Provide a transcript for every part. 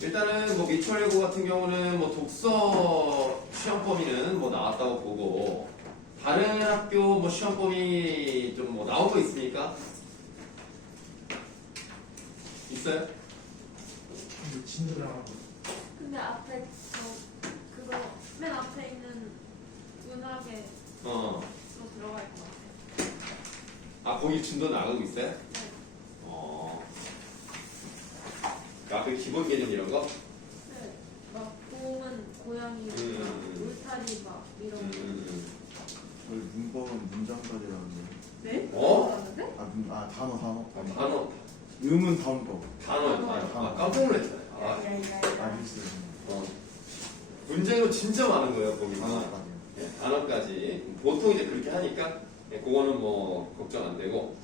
일단은 뭐 미추홀예고 같은 경우는 뭐 독서 시험 범위는 뭐 나왔다고 보고 다른 학교 뭐 시험 범위 좀 뭐 나온 거 있습니까? 있어요? 근데 진도 나가고. 근데 앞에 그거 맨 앞에 있는 문학에 또 들어갈 것 같아요. 아 거기 진도 나가고 있어요? 네. 그 기본 개념 이런 거? 네. 막 곰은 고양이, 울타리 막 이런 거. 저희 문법은 문장까지 나왔는데. 네? 어? 단어. 단어. 음은 다음 거. 단어. 아, 깜짝 놀랐잖아요. 알겠어요. 문제로 진짜 많은 거예요, 거기서. 단어까지. 네, 단어까지. 보통 이제 그렇게 하니까, 네, 그거는 뭐, 걱정 안 되고.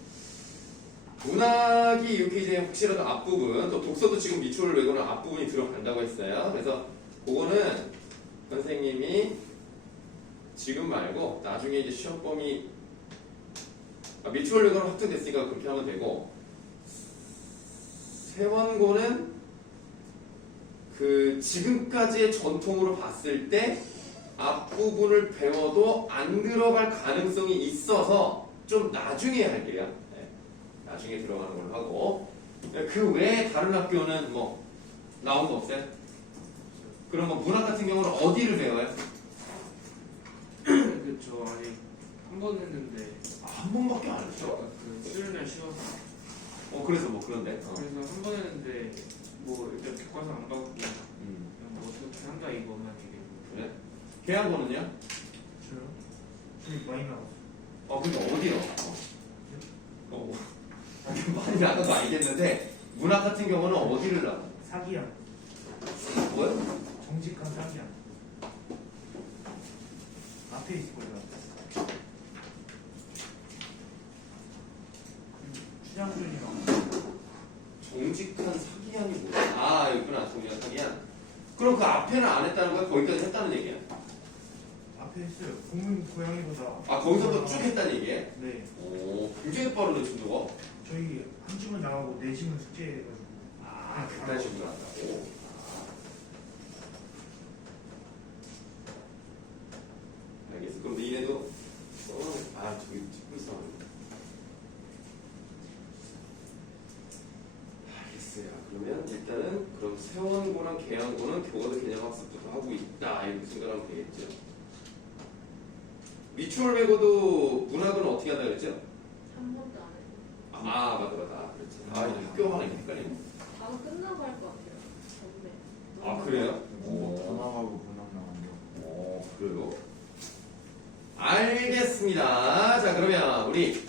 문학이 이렇게 이제 혹시라도 앞부분, 또 독서도 지금 미추홀 외고는 앞부분이 들어간다고 했어요. 그래서 그거는 선생님이 지금 말고 나중에 이제 시험 범위, 미추홀 외고는 확정됐으니까 그렇게 하면 되고, 세원고는 그 지금까지의 전통으로 봤을 때 앞부분을 배워도 안 들어갈 가능성이 있어서 좀 나중에 할게요. 네. 나중에 들어가는 걸로 하고 그 외에 다른 학교는 뭐 나온 거 없어요? 그런 거 문학 같은 경우는 어디를 배워요? 그저 아직 한 번 했는데 한 번밖에 안 했죠. 그 수련회 쉬어서 그래서 뭐 그런데. 그래서 한 번 했는데 뭐 일단 교과서 안 받고 그냥 뭐 어떻게 한다 이거만 얘기해. 그래? 계양고는요? 저요? 좀 많이 나왔어. 근데 어디요? 많이 나가도 알겠는데 문학 같은 경우는 어디를 나가? 사기야. 뭐요? 정직한 사기야. 앞에 있을 거야. 추장준이랑 정직한 사기양이 뭐야? 있구나. 정직한 사기양. 그럼 그 앞에는 안 했다는 거야? 거기까지 했다는 얘기야? 앞에 있어요. 공은 고양이보다. 거기서도 쭉 했다는 얘기야? 네. 오, 굉장히 빠르네, 진도가. 저희 한 주문 나가고 네 주문 숙제해가지고. 그딴 식으로 한다고. 알겠어. 그럼 니네도, 저기 찍고 있어. 알겠어요. 그러면 일단은, 그럼 세원고랑 계양고는 교과서 개념학습부터 하고 있다. 이렇게 생각하면 되겠죠. 미추홀 외고도 문학은 어떻게 한다 그랬죠? 한 번도 안 해요. 맞다. 그렇지. 이제 학교만 헷갈리네. 바로 끝나고 할 것 같아요. 정말. 그래요? 단어하고 문학 나왔네요. 그래요? 알겠습니다. 자, 그러면 우리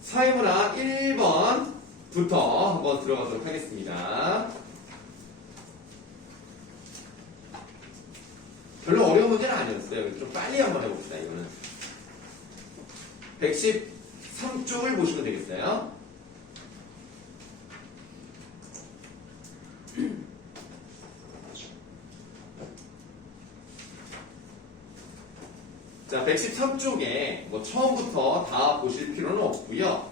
사회문학 1번부터 한번 들어가도록 하겠습니다. 별로 어려운 문제는 아니었어요. 좀 빨리 한번 해봅시다, 이거는. 113쪽을 보시면 되겠어요. 자, 113쪽에 뭐 처음부터 다 보실 필요는 없고요.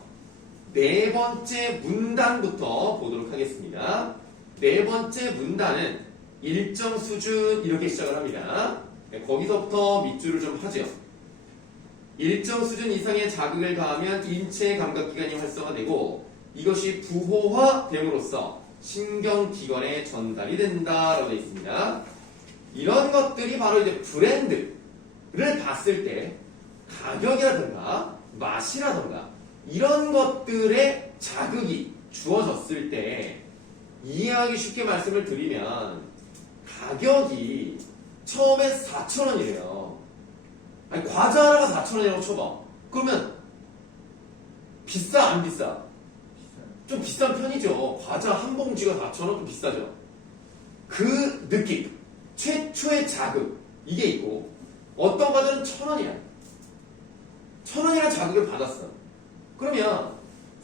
네 번째 문단부터 보도록 하겠습니다. 네 번째 문단은 일정 수준 이렇게 시작을 합니다. 거기서부터 밑줄을 좀 하죠. 일정 수준 이상의 자극을 가하면 인체 감각기관이 활성화되고 이것이 부호화됨으로써 신경기관에 전달이 된다라고 되어 있습니다. 이런 것들이 바로 이제 브랜드를 봤을 때 가격이라든가 맛이라든가 이런 것들의 자극이 주어졌을 때 이해하기 쉽게 말씀을 드리면 가격이 처음에 4,000원이래요. 아니, 과자 하나가 4,000원이라고 쳐봐. 그러면 비싸 안 비싸? 좀 비싼 편이죠. 과자 한 봉지가 4,000원 좀 비싸죠. 그 느낌, 최초의 자극 이게 있고 어떤 과자는 1,000원이야. 1,000원이라는 자극을 받았어. 그러면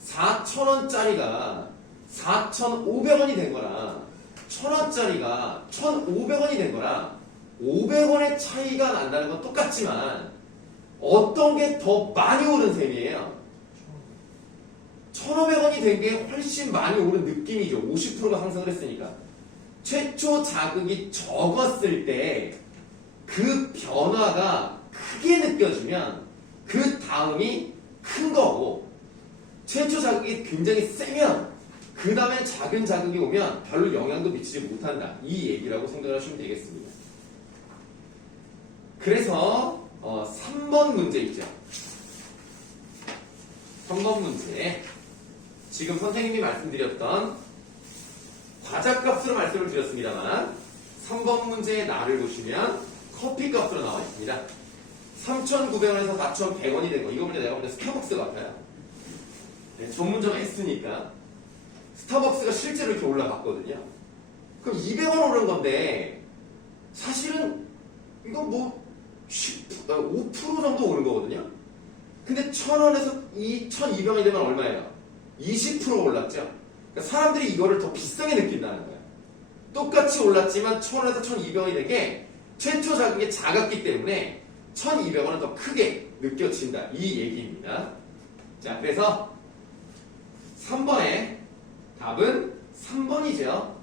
4,000원짜리가 4,500원이 된 거나 1,000원짜리가 1,500원이 된 거나 500원의 차이가 난다는 건 똑같지만 어떤 게 더 많이 오른 셈이에요? 1,500원이 된 게 훨씬 많이 오른 느낌이죠. 50%가 상승을 했으니까. 최초 자극이 적었을 때 그 변화가 크게 느껴지면 그 다음이 큰 거고, 최초 자극이 굉장히 세면 그 다음에 작은 자극이 오면 별로 영향도 미치지 못한다. 이 얘기라고 생각하시면 되겠습니다. 그래서 3번 문제 있죠. 3번 문제. 지금 선생님이 말씀드렸던 과자값으로 말씀을 드렸습니다만 3번 문제의 날을 보시면 커피값으로 나와 있습니다. 3,900원에서 4,100원이 된 거. 이거 보니 내가 볼 때 스타벅스 같아요. 네, 전문점 S니까. 스타벅스가 실제로 이렇게 올라갔거든요. 그럼 200원 오른 건데 사실은 이거 뭐 5% 정도 오른 거거든요. 근데 1,000원에서 2,200원이 되면 얼마예요? 20% 올랐죠. 그러니까 사람들이 이거를 더 비싸게 느낀다는 거예요. 똑같이 올랐지만 1,000원에서 1,200원이 된 게 최초 자극이 작았기 때문에 1,200원은 더 크게 느껴진다. 이 얘기입니다. 자, 그래서 3번의 답은 3번이죠.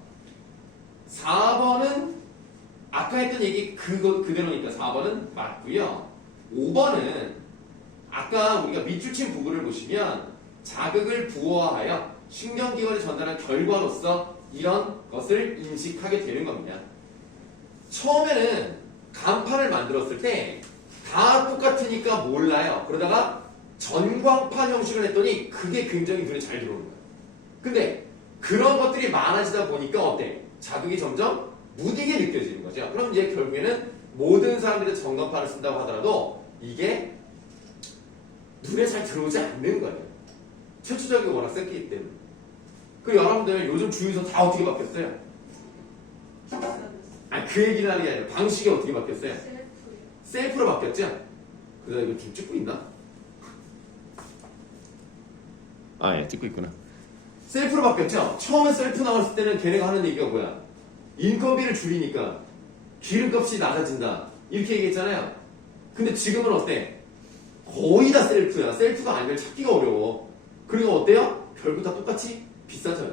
4번은 아까 했던 얘기 그대로니까 4번은 맞고요. 5번은 아까 우리가 밑줄 친 부분을 보시면 자극을 부호하여 신경기관에 전달한 결과로서 이런 것을 인식하게 되는 겁니다. 처음에는 간판을 만들었을 때 다 똑같으니까 몰라요. 그러다가 전광판 형식을 했더니 그게 굉장히 눈에 잘 들어오는 거예요. 근데 그런 것들이 많아지다 보니까 어때? 자극이 점점 무디게 느껴지는 거죠. 그럼 이제 결국에는 모든 사람들이 전광판을 쓴다고 하더라도 이게 눈에 잘 들어오지 않는 거예요. 최초 자극이 워낙 셌기 때문에. 그 여러분들 요즘 주유소 다 어떻게 바뀌었어요? 아니 그 얘기는 하는 게 아니라 방식이 어떻게 바뀌었어요? 셀프로 바뀌었죠? 그래서 이거 좀 찍고 있나? 아, 예, 찍고 있구나. 셀프로 바뀌었죠? 처음에 셀프 나왔을 때는 걔네가 하는 얘기가 뭐야? 인건비를 줄이니까 기름값이 낮아진다. 이렇게 얘기했잖아요. 근데 지금은 어때? 거의 다 셀프야. 셀프가 아니면 찾기가 어려워. 그리고 어때요? 결국 다 똑같이 비싸져요.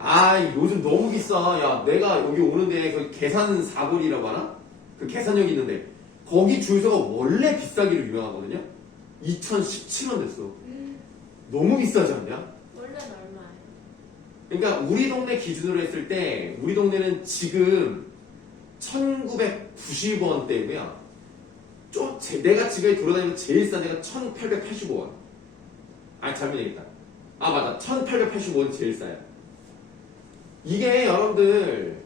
아, 요즘 너무 비싸. 야, 내가 여기 오는데 그 계산 사거리라고 하나? 그 계산역이 있는데 거기 주유소가 원래 비싸기로 유명하거든요. 2,017원 됐어. 너무 비싸지 않냐? 원래는 얼마예요? 그러니까 우리 동네 기준으로 했을 때 우리 동네는 지금 1,990원대고요. 내가 지금 돌아다니면서 제일 싼 데가 1,885원. 아니 잘못 얘기했다. 아 맞다. 1,885원이 제일 싸요. 이게 여러분들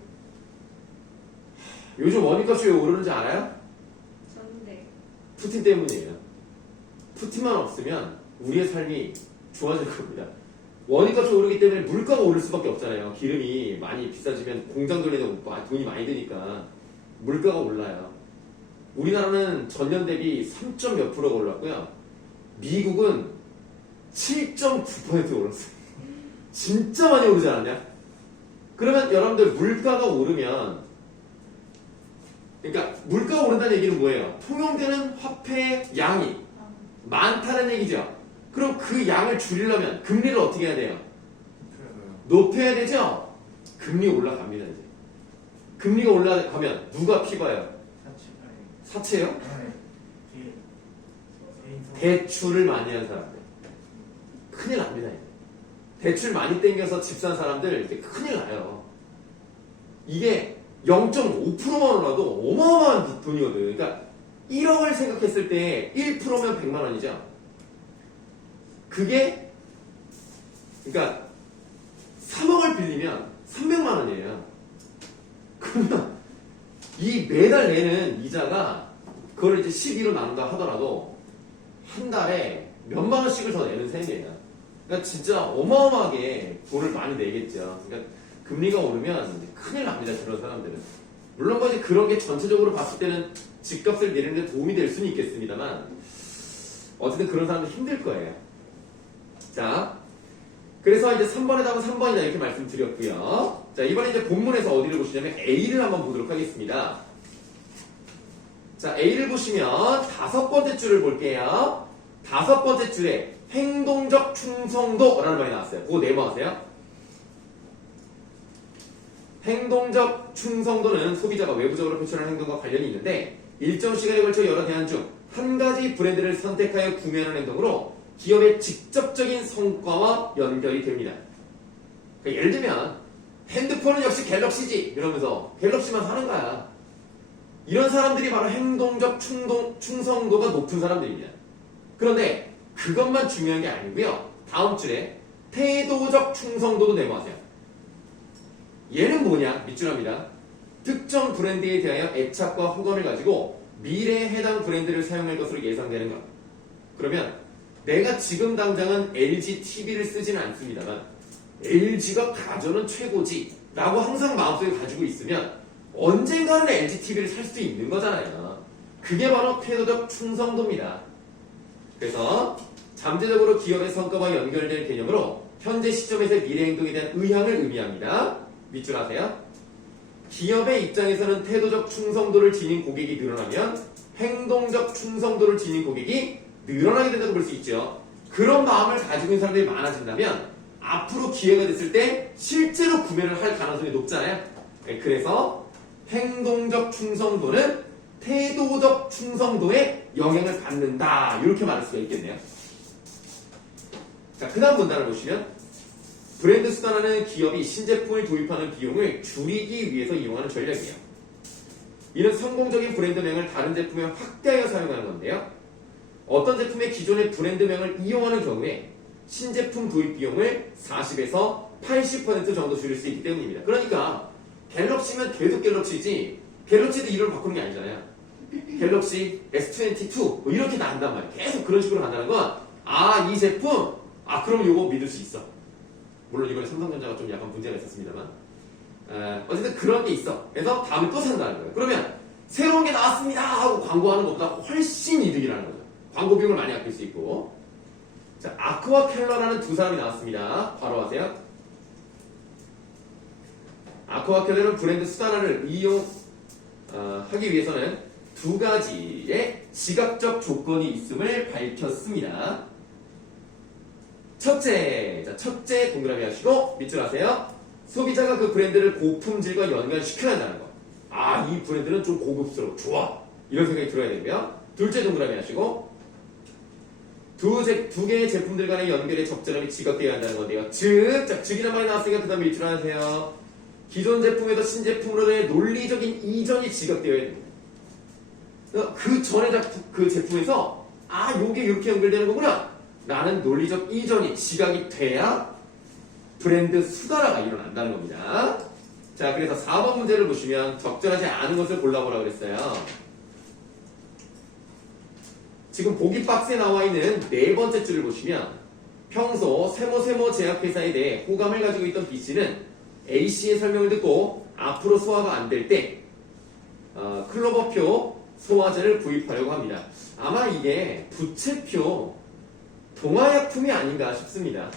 요즘 원유값이 왜 오르는지 알아요? 전데 푸틴 때문이에요. 푸틴만 없으면 우리의 삶이 좋아질 겁니다. 원유값이 오르기 때문에 물가가 오를 수밖에 없잖아요. 기름이 많이 비싸지면 공장 돌리는 돈이 많이 드니까 물가가 올라요. 우리나라는 전년 대비 3. 몇 %가 올랐고요. 미국은 7.9% 올랐어요. 진짜 많이 오르지 않았냐? 그러면 여러분들 물가가 오르면 그러니까 물가가 오른다는 얘기는 뭐예요? 통용되는 화폐의 양이 많다는 얘기죠. 그럼 그 양을 줄이려면 금리를 어떻게 해야 돼요? 높여야 되죠? 금리 올라갑니다 이제. 금리가 올라가면 누가 피봐요? 사채요? 대출을 많이 한 사람들 큰일 납니다. 이제. 대출 많이 땡겨서 집 산 사람들 이제 큰일 나요. 이게 0.5%만 올라도 어마어마한 돈이거든. 그러니까 1억을 생각했을 때 1%면 100만 원이죠. 그게 그러니까 3억을 빌리면 300만 원이에요. 그러면 이 매달 내는 이자가 그걸 이제 12로 나눈다 하더라도 한 달에 몇만 원씩을 더 내는 셈이에요. 그러니까 진짜 어마어마하게 돈을 많이 내겠죠. 그러니까 금리가 오르면 이제 큰일 납니다. 그런 사람들은. 물론 뭐 이제 그런 게 전체적으로 봤을 때는 집값을 내리는 데 도움이 될 수는 있겠습니다만 어쨌든 그런 사람들 힘들 거예요. 자, 그래서 이제 3번의 답은 3번이다 이렇게 말씀드렸고요. 자, 이번에 이제 본문에서 어디를 보시냐면 A를 한번 보도록 하겠습니다. 자, A를 보시면 5번째 줄을 볼게요. 5번째 줄에 행동적 충성도라는 말이 나왔어요. 그거 네모하세요. 행동적 충성도는 소비자가 외부적으로 표출하는 행동과 관련이 있는데 일정 시간에 걸쳐 여러 대안 중 한 가지 브랜드를 선택하여 구매하는 행동으로 기업의 직접적인 성과와 연결이 됩니다. 그러니까 예를 들면 핸드폰은 역시 갤럭시지 이러면서 갤럭시만 사는 거야. 이런 사람들이 바로 행동적 충성도가 높은 사람들입니다. 그런데 그것만 중요한 게 아니고요. 다음 줄에 태도적 충성도도 네모하세요. 얘는 뭐냐? 밑줄합니다. 특정 브랜드에 대하여 애착과 호감을 가지고 미래에 해당 브랜드를 사용할 것으로 예상되는 것. 그러면 내가 지금 당장은 LG TV를 쓰지는 않습니다만 LG가 가전은 최고지 라고 항상 마음속에 가지고 있으면 언젠가는 LG TV를 살 수 있는 거잖아요. 그게 바로 태도적 충성도입니다. 그래서 잠재적으로 기업의 성과와 연결된 개념으로 현재 시점에서의 미래 행동에 대한 의향을 의미합니다. 밑줄 하세요. 기업의 입장에서는 태도적 충성도를 지닌 고객이 늘어나면 행동적 충성도를 지닌 고객이 늘어나게 된다고 볼 수 있죠. 그런 마음을 가지고 있는 사람들이 많아진다면 앞으로 기회가 됐을 때 실제로 구매를 할 가능성이 높잖아요. 그래서 행동적 충성도는 태도적 충성도에 영향을 받는다. 이렇게 말할 수가 있겠네요. 자, 그 다음 문단을 보시면 브랜드 수단화는 기업이 신제품을 도입하는 비용을 줄이기 위해서 이용하는 전략이에요. 이는 성공적인 브랜드명을 다른 제품에 확대하여 사용하는 건데요. 어떤 제품의 기존의 브랜드명을 이용하는 경우에 신제품 도입 비용을 40에서 80% 정도 줄일 수 있기 때문입니다. 그러니까 갤럭시면 계속 갤럭시지 갤럭시도 이름을 바꾸는 게 아니잖아요. 갤럭시 S22 뭐 이렇게 나간단 말이에요. 계속 그런 식으로 간다는 건 이 제품 그러면 이거 믿을 수 있어. 물론 이번에 삼성전자가 좀 약간 문제가 있었습니다만 어쨌든 그런 게 있어. 그래서 다음에 또 산다는 거예요. 그러면 새로운 게 나왔습니다 하고 광고하는 것보다 훨씬 이득이라는 거죠. 광고 비용을 많이 아낄 수 있고. 자, 아크와 켈러라는 두 사람이 나왔습니다. 바로 하세요. 아크와 켈러는 브랜드 수단화를 하기 위해서는 두 가지의 지각적 조건이 있음을 밝혔습니다. 첫째 동그라미 하시고 밑줄 하세요. 소비자가 그 브랜드를 고품질과 연관시켜야 한다는 거. 이 브랜드는 좀 고급스러워. 좋아. 이런 생각이 들어야 되고요. 둘째 동그라미 하시고 두 개의 제품들 간의 연결의 적절함이 지각되어야 한다는 건데요. 즉이란 말이 나왔으니까 그 다음에 밑줄 하세요. 기존 제품에서 신제품으로의 논리적인 이전이 지각되어야 됩니다. 그 전에 그 제품에서 요게 이렇게 연결되는 거구나. 라는 논리적 이전이 지각이 돼야 브랜드 수단화가 일어난다는 겁니다. 자, 그래서 4번 문제를 보시면 적절하지 않은 것을 골라보라고 그랬어요. 지금 보기 박스에 나와 있는 네 번째 줄을 보시면 평소 세모 제약회사에 대해 호감을 가지고 있던 B씨는 A씨의 설명을 듣고 앞으로 소화가 안 될 때 클로버표 소화제를 구입하려고 합니다. 아마 이게 부채표 동화약품이 아닌가 싶습니다.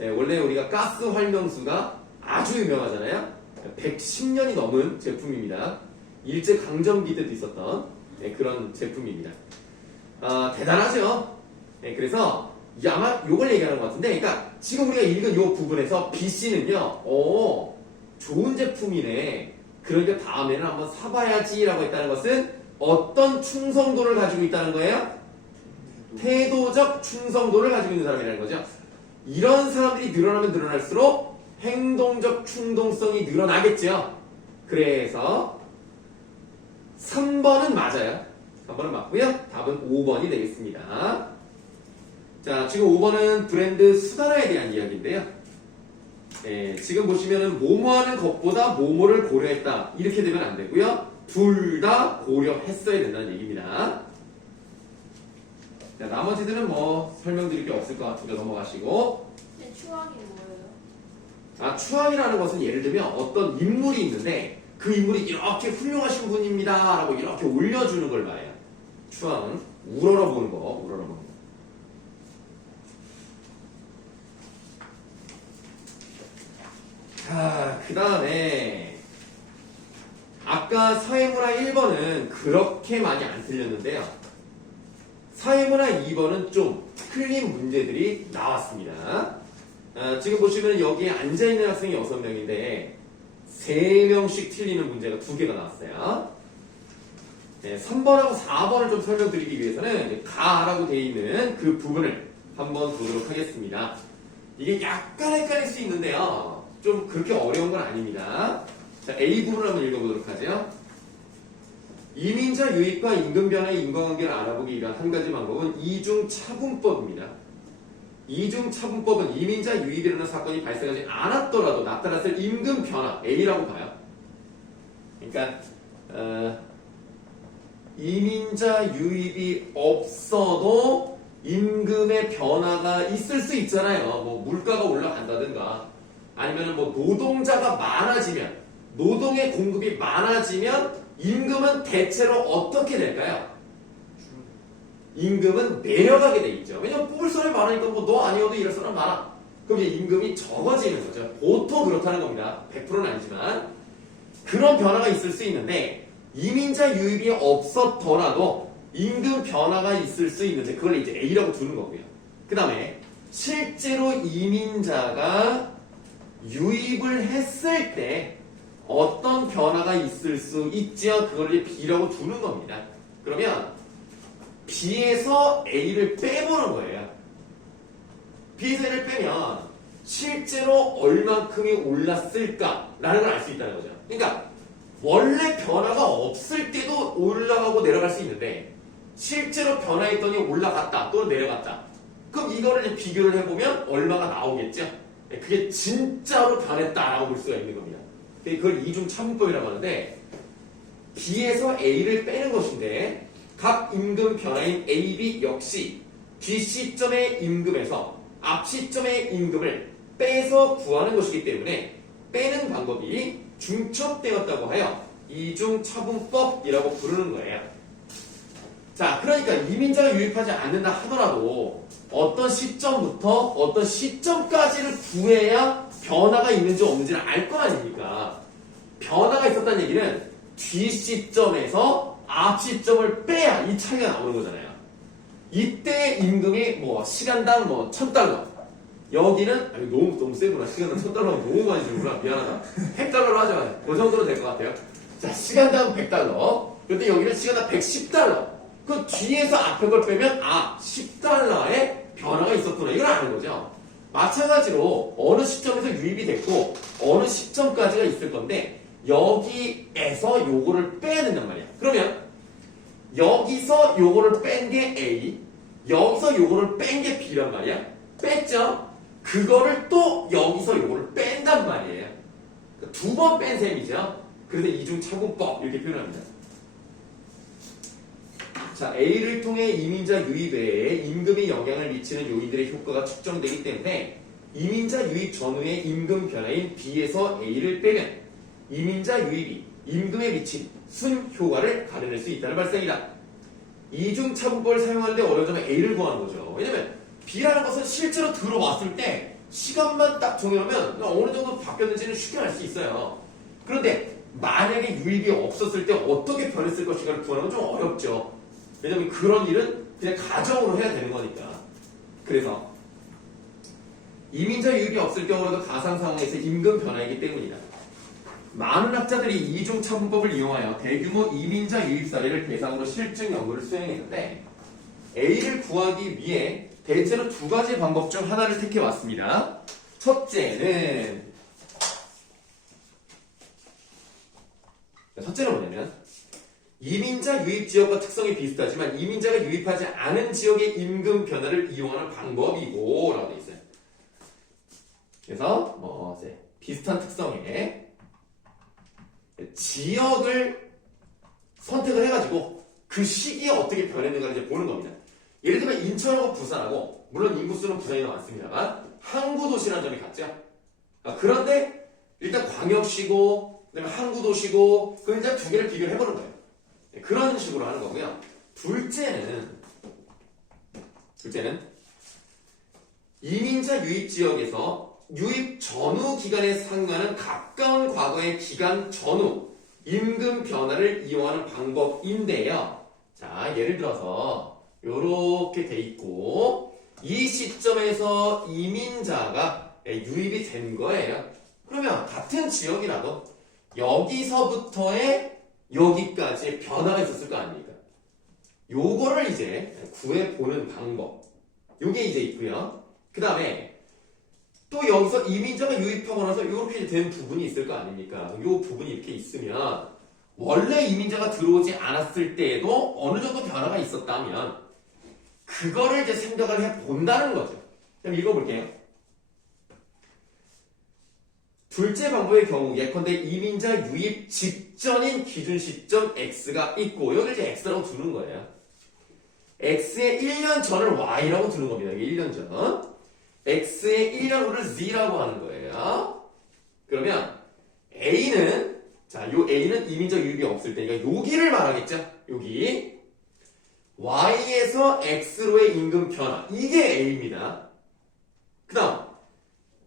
원래 우리가 가스 활명수가 아주 유명하잖아요. 110년이 넘은 제품입니다. 일제강점기 때도 있었던 그런 제품입니다. 대단하죠? 그래서 아마 이걸 얘기하는 것 같은데, 그러니까 지금 우리가 읽은 이 부분에서 B씨는요, 좋은 제품이네. 그러니까 다음에는 한번 사봐야지라고 했다는 것은 어떤 충성도를 가지고 있다는 거예요? 태도적 충성도를 가지고 있는 사람이라는 거죠. 이런 사람들이 늘어나면 늘어날수록 행동적 충동성이 늘어나겠죠. 그래서 3번은 맞아요. 3번은 맞고요. 답은 5번이 되겠습니다. 자, 지금 5번은 브랜드 수단화에 대한 이야기인데요. 지금 보시면은 뭐뭐하는 것보다 뭐뭐를 고려했다. 이렇게 되면 안 되고요. 둘 다 고려했어야 된다는 얘기입니다. 자, 나머지들은 뭐 설명드릴 게 없을 것 같으니까 넘어가시고. 추앙이 뭐예요? 추앙이라는 것은 예를 들면 어떤 인물이 있는데 그 인물이 이렇게 훌륭하신 분입니다 라고 이렇게 올려주는 걸 말해요. 추앙은 우러러보는 거, 우러러보는 거. 자, 그 다음에 아까 사회문화 1번은 그렇게 많이 안 틀렸는데요. 4회문화 2번은 좀 틀린 문제들이 나왔습니다. 지금 보시면 여기에 앉아있는 학생이 6명인데 3명씩 틀리는 문제가 2개가 나왔어요. 네, 3번하고 4번을 좀 설명드리기 위해서는 이제 가라고 되어 있는 그 부분을 한번 보도록 하겠습니다. 이게 약간 헷갈릴 수 있는데요. 좀 그렇게 어려운 건 아닙니다. 자, A 부분을 한번 읽어보도록 하죠. 이민자 유입과 임금 변화의 인과관계를 알아보기 위한 한 가지 방법은 이중차분법입니다. 이중차분법은 이민자 유입이라는 사건이 발생하지 않았더라도 나타났을 임금 변화, A라고 봐요. 그러니까 이민자 유입이 없어도 임금의 변화가 있을 수 있잖아요. 뭐 물가가 올라간다든가 아니면 뭐 노동자가 많아지면 노동의 공급이 많아지면 임금은 대체로 어떻게 될까요? 임금은 내려가게 돼 있죠. 왜냐면 뽑을 사람이 많으니까 뭐 너 아니어도 일할 사람 많아. 그럼 이제 임금이 적어지는 거죠. 보통 그렇다는 겁니다. 100%는 아니지만 그런 변화가 있을 수 있는데 이민자 유입이 없었더라도 임금 변화가 있을 수 있는데 그걸 이제 A라고 두는 거고요. 그 다음에 실제로 이민자가 유입을 했을 때 어떤 변화가 있을 수 있죠? 그걸 이제 B라고 두는 겁니다. 그러면 B에서 A를 빼보는 거예요. B에서 A를 빼면 실제로 얼만큼이 올랐을까라는 걸 알 수 있다는 거죠. 그러니까 원래 변화가 없을 때도 올라가고 내려갈 수 있는데 실제로 변화했더니 올라갔다 또는 내려갔다. 그럼 이거를 이제 비교를 해보면 얼마가 나오겠죠? 그게 진짜로 변했다라고 볼 수가 있는 겁니다. 그걸 이중차분법이라고 하는데 B에서 A를 빼는 것인데 각 임금 변화인 A, B 역시 뒤 시점의 임금에서 앞 시점의 임금을 빼서 구하는 것이기 때문에 빼는 방법이 중첩되었다고 하여 이중차분법이라고 부르는 거예요. 자, 그러니까 이민자가 유입하지 않는다 하더라도 어떤 시점부터 어떤 시점까지를 구해야 변화가 있는지 없는지를 알 거 아닙니까? 변화가 있었다는 얘기는 뒤 시점에서 앞 시점을 빼야 이 차이가 나오는 거잖아요. 이때 임금이 뭐 시간당 뭐 1,000달러. 여기는 아니, 너무 세구나. 시간당 1,000달러가 너무 많이 주는구나. 미안하다. 100달러로 하자. 그 정도로 될 것 같아요. 자, 시간당 100달러. 근데 여기는 시간당 110달러. 그 뒤에서 앞에 걸 빼면 10달러의 변화가 있었구나. 이걸 아는 거죠. 마찬가지로 어느 시점에서 유입이 됐고 어느 시점까지가 있을 건데 여기에서 요거를 빼야 된단 말이야. 그러면 여기서 요거를 뺀 게 A, 여기서 요거를 뺀 게 B란 말이야. 뺐죠? 그거를 또 여기서 요거를 뺀단 말이에요. 두 번 뺀 셈이죠. 그래서 이중차분법 이렇게 표현합니다. 자, A를 통해 이민자 유입에 임금이 영향을 미치는 요인들의 효과가 측정되기 때문에 이민자 유입 전후의 임금 변화인 B에서 A를 빼면 이민자 유입이 임금에 미친 순효과를 가려낼 수 있다는 발상이다. 이중차분법을 사용하는데 어려운 점은 A를 구하는 거죠. 왜냐면 B라는 것은 실제로 들어왔을 때 시간만 딱 정해놓으면 어느 정도 바뀌었는지는 쉽게 알 수 있어요. 그런데 만약에 유입이 없었을 때 어떻게 변했을 것인가를 구하는 건 좀 어렵죠. 왜냐면 그런 일은 그냥 가정으로 해야 되는 거니까. 그래서 이민자 유입이 없을 경우라도 가상 상황에서 임금 변화이기 때문이다. 많은 학자들이 이중차분법을 이용하여 대규모 이민자 유입 사례를 대상으로 실증 연구를 수행했는데 A를 구하기 위해 대체로 두 가지 방법 중 하나를 택해왔습니다. 첫째는 뭐냐면 이민자 유입 지역과 특성이 비슷하지만 이민자가 유입하지 않은 지역의 임금 변화를 이용하는 방법이고 라고 되어 있어요. 그래서 이제 비슷한 특성의 지역을 선택을 해가지고 그 시기에 어떻게 변했는가를 이제 보는 겁니다. 예를 들면 인천하고 부산하고 물론 인구수는 부산이 더 많습니다만 항구 도시라는 점이 같죠. 그런데 일단 광역시고 그다음에 항구 도시고 그 이제 두 개를 비교를 해보는 거예요. 그런 식으로 하는 거고요. 둘째는 이민자 유입 지역에서 유입 전후 기간에 상관한 가까운 과거의 기간 전후 임금 변화를 이용하는 방법인데요. 자, 예를 들어서 요렇게 돼 있고 이 시점에서 이민자가 유입이 된 거예요. 그러면 같은 지역이라도 여기서부터의 여기까지의 변화가 있었을 거 아닙니까? 요거를 이제 구해보는 방법. 요게 이제 있고요. 그 다음에 또 여기서 이민자가 유입하고 나서 이렇게 된 부분이 있을 거 아닙니까? 요 부분이 이렇게 있으면 원래 이민자가 들어오지 않았을 때에도 어느 정도 변화가 있었다면 그거를 이제 생각을 해본다는 거죠. 그럼 읽어볼게요. 둘째 방법의 경우 예컨대 이민자 유입 직전인 기준 시점 x가 있고 여기를 이제 x라고 두는 거예요. x의 1년 전을 y라고 두는 겁니다. 이게 1년 전. x의 1년 후를 z라고 하는 거예요. 그러면 a는 자, 요 a는 이민자 유입이 없을 때니까 여기를 말하겠죠. 여기 y에서 x로의 임금 변화 이게 a입니다. 그 다음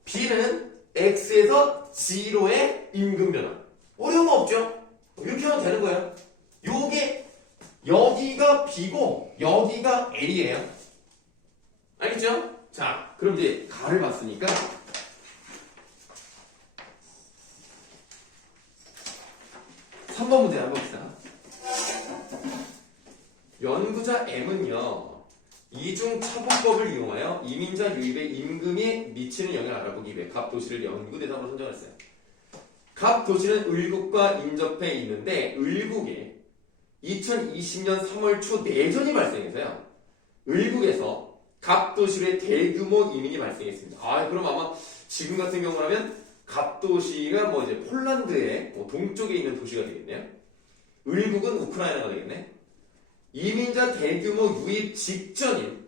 b는 x에서 g로의 임금 변화 어려운 거 없죠? 이렇게 하면 되는 거예요. 요게 여기가 b고 여기가 a예요. 알겠죠? 자, 그럼 이제 가를 봤으니까 3번 문제 한번 봅시다. 연구자 M은요 이중 차분법을 이용하여 이민자 유입에 임금이 미치는 영향을 알아보기 위해 각 도시를 연구 대상으로 선정했어요. 각 도시는 을국과 인접해 있는데 을국에 2020년 3월 초 내전이 발생해서요. 을국에서 각 도시의 대규모 이민이 발생했습니다. 그럼 아마 지금 같은 경우라면 각 도시가 뭐 이제 폴란드의 동쪽에 있는 도시가 되겠네요. 을국은 우크라이나가 되겠네. 이민자 대규모 유입 직전인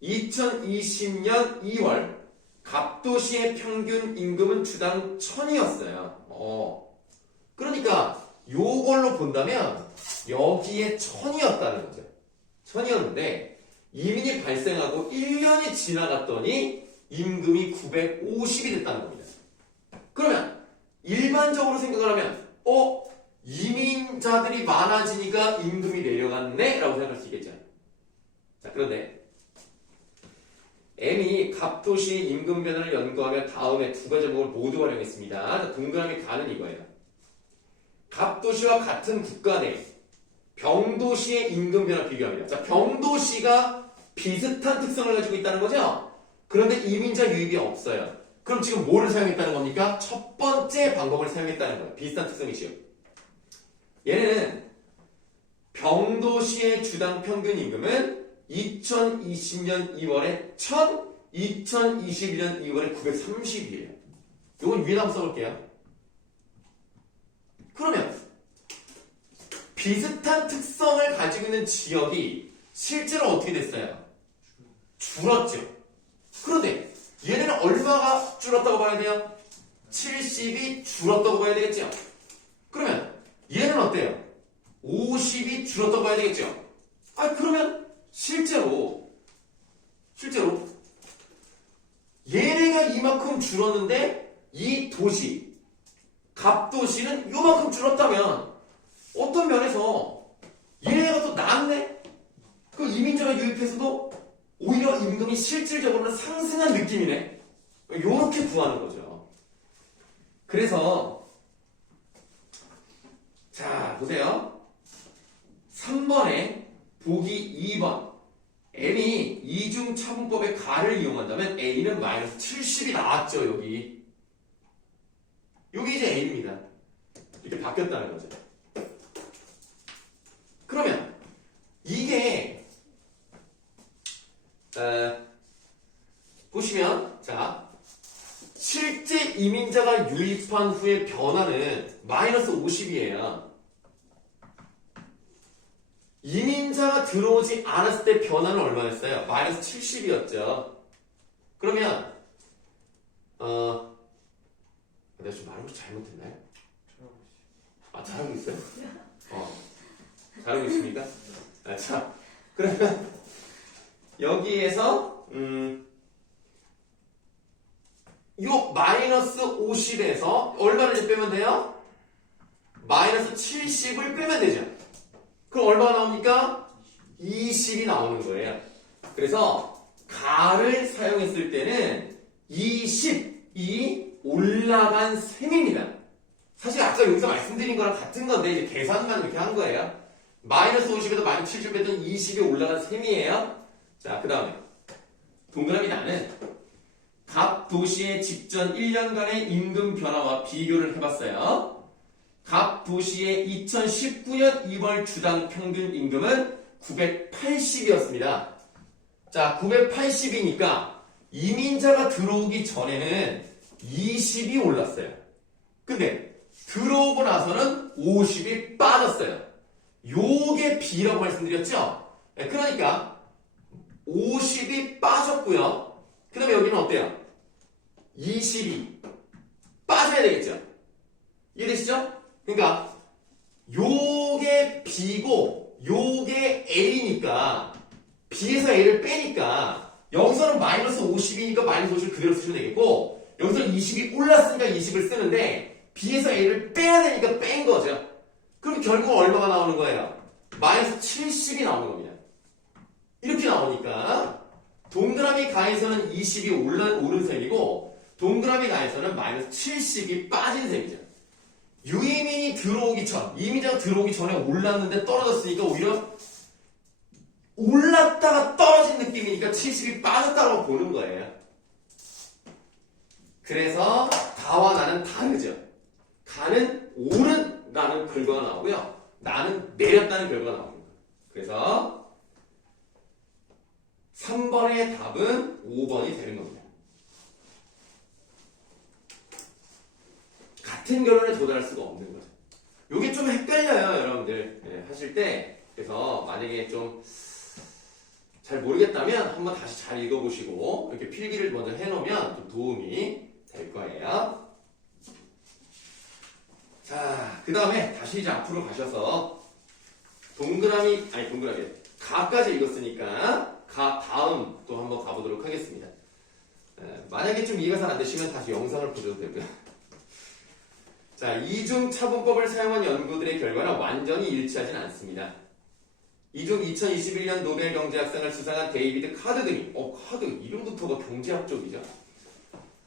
2020년 2월 갑도시의 평균 임금은 주당 1000이었어요. 그러니까 요걸로 본다면 여기에 1000이었다는 거죠. 1000이었는데 이민이 발생하고 1년이 지나갔더니 임금이 950이 됐다는 겁니다. 그러면 일반적으로 생각을 하면 이민자들이 많아지니까 임금이 내려갔네? 라고 생각할 수 있겠죠. 자, 그런데 M이 갑도시의 임금 변화를 연구하며 다음에 두 가지 제목을 모두 활용했습니다. 자, 동그라미 가는 이거예요. 갑도시와 같은 국가 내 병도시의 임금 변화 비교합니다. 자, 병도시가 비슷한 특성을 가지고 있다는 거죠? 그런데 이민자 유입이 없어요. 그럼 지금 뭐를 사용했다는 겁니까? 첫 번째 방법을 사용했다는 거예요. 비슷한 특성이지요. 얘네는 병도시의 주당 평균 임금은 2020년 2월에 1000, 2021년 2월에 930이에요. 이건 위에다 한번 써볼게요. 그러면 비슷한 특성을 가지고 있는 지역이 실제로 어떻게 됐어요? 줄었죠. 그런데 얘네는 얼마가 줄었다고 봐야 돼요? 70이 줄었다고 봐야 되겠죠. 그러면 얘는 어때요? 50이 줄었다고 봐야 되겠죠. 그러면 실제로 얘네가 이만큼 줄었는데 이 도시 갑도시는 요만큼 줄었다면 어떤 면에서 얘네가 더 낫네? 그 이민자가 유입해서도 오히려 임금이 실질적으로는 상승한 느낌이네. 요렇게 구하는 거죠. 그래서 자, 보세요. 3번에 보기 2번. M이 이중차분법의 가를 이용한다면 A는 마이너스 70이 나왔죠, 여기. 여기 이제 A입니다. 이렇게 바뀌었다는 거죠. 그러면 이게 보시면 자 실제 이민자가 유입한 후의 변화는 마이너스 50이에요. 이민자가 들어오지 않았을 때 변화는 얼마였어요? 마이너스 70이었죠. 그러면 내가 좀 말한 거 잘못했나요? 잘하고 있어요? 잘하고 있습니까? 자, 그러면 여기에서 요 마이너스 50에서 얼마를 이제 빼면 돼요? 마이너스 70을 빼면 되죠. 그럼 얼마가 나옵니까? 20이 나오는 거예요. 그래서 가를 사용했을 때는 20이 올라간 셈입니다. 사실 아까 여기서 말씀드린 거랑 같은 건데 이제 계산만 이렇게 한 거예요. 마이너스 50에서 마이너스 70 했더니 20이 올라간 셈이에요. 자, 그 다음에 동그라미 나는 갑 도시의 직전 1년간의 임금 변화와 비교를 해봤어요. 갑 도시의 2019년 2월 주당 평균 임금은 980이었습니다. 자, 980이니까 이민자가 들어오기 전에는 20이 올랐어요. 근데 들어오고 나서는 50이 빠졌어요. 요게 B라고 말씀드렸죠? 네, 그러니까 50이 빠졌고요. 그 다음에 여기는 어때요? 20이 빠져야 되겠죠? 이해되시죠? 그러니까 요게 B고 요게 A니까 B에서 A를 빼니까 여기서는 마이너스 50이니까 마이너스 50을 그대로 쓰시면 되겠고 여기서 20이 올랐으니까 20을 쓰는데 B에서 A를 빼야 되니까 뺀 거죠. 그럼 결국 얼마가 나오는 거예요? 마이너스 70이 나오는 겁니다. 이렇게 나오니까 동그라미 가에서는 20이 오른 셈이고 동그라미 가에서는 마이너스 70이 빠진 셈이죠. 유이민이 들어오기 전, 이민자가 들어오기 전에 올랐는데 떨어졌으니까 오히려 올랐다가 떨어진 느낌이니까 70이 빠졌다고 보는 거예요. 그래서 다와 나는 다르죠. 다는 오른다는 결과가 나오고요. 나는 내렸다는 결과가 나옵니다. 그래서 3번의 답은 5번이 되는 겁니다. 같은 결론에 도달할 수가 없는 거죠. 이게 좀 헷갈려요, 여러분들. 네, 하실 때. 그래서 만약에 좀 잘 모르겠다면 한번 다시 잘 읽어보시고 이렇게 필기를 먼저 해놓으면 좀 도움이 될 거예요. 자, 그 다음에 다시 이제 앞으로 가셔서 동그라미, 가까지 읽었으니까 가 다음 또 한번 가보도록 하겠습니다. 만약에 좀 이해가 잘 안 되시면 다시 영상을 보셔도 되고요. 자, 이중 차분법을 사용한 연구들의 결과는 완전히 일치하진 않습니다. 이중 2021년 노벨 경제학상을 수상한 데이비드 카드 등이 카드 이름부터가 경제학 쪽이죠.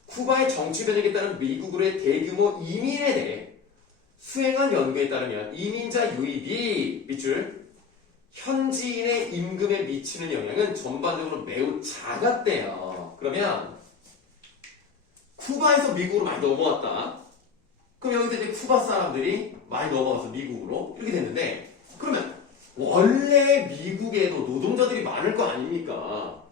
쿠바의 정치 변혁에 따른 미국으로의 대규모 이민에 대해 수행한 연구에 따르면 이민자 유입이 밑줄 현지인의 임금에 미치는 영향은 전반적으로 매우 작았대요. 그러면 쿠바에서 미국으로 많이 넘어왔다. 그럼 여기서 이제 쿠바 사람들이 많이 넘어와서 미국으로 이렇게 됐는데 그러면 원래 미국에도 노동자들이 많을 거 아닙니까?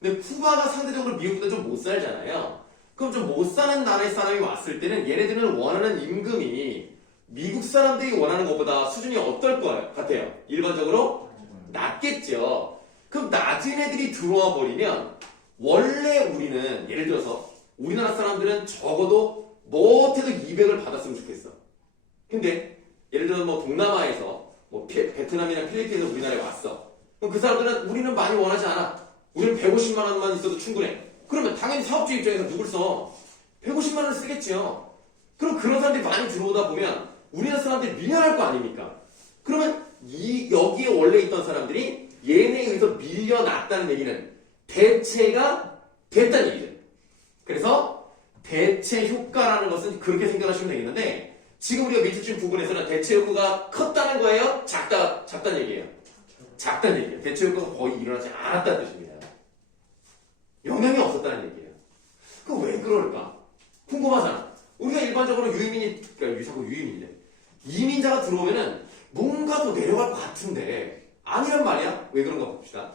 근데 쿠바가 상대적으로 미국보다 좀 못 살잖아요. 그럼 좀 못 사는 나라의 사람이 왔을 때는 얘네들은 원하는 임금이 미국 사람들이 원하는 것보다 수준이 어떨 것 같아요? 일반적으로 낮겠죠. 그럼 낮은 애들이 들어와 버리면 원래 우리는 예를 들어서 우리나라 사람들은 적어도 못해도 200을 받았으면 좋겠어. 근데 예를 들어 뭐 동남아에서 뭐 베트남이나 필리핀에서 우리나라에 왔어. 그럼 그 사람들은 우리는 많이 원하지 않아. 우리는 150만 원만 있어도 충분해. 그러면 당연히 사업주 입장에서 누굴 써? 150만 원을 쓰겠죠. 그럼 그런 사람들이 많이 들어오다 보면 우리나라 사람들이 밀려날 거 아닙니까? 그러면 여기에 원래 있던 사람들이 얘네에 의해서 밀려났다는 얘기는 대체가 됐다는 얘기죠. 그래서 대체 효과라는 것은 그렇게 생각하시면 되겠는데 지금 우리가 밑에 준 부분에서는 대체 효과가 컸다는 거예요? 작다는 얘기예요? 작다는 얘기예요. 대체 효과가 거의 일어나지 않았다는 뜻입니다. 영향이 없었다는 얘기예요. 그럼 왜 그럴까? 궁금하잖아. 우리가 일반적으로 자꾸 유이민이래. 이민자가 들어오면은 뭔가 더 내려갈 것 같은데 아니란 말이야? 왜 그런가 봅시다.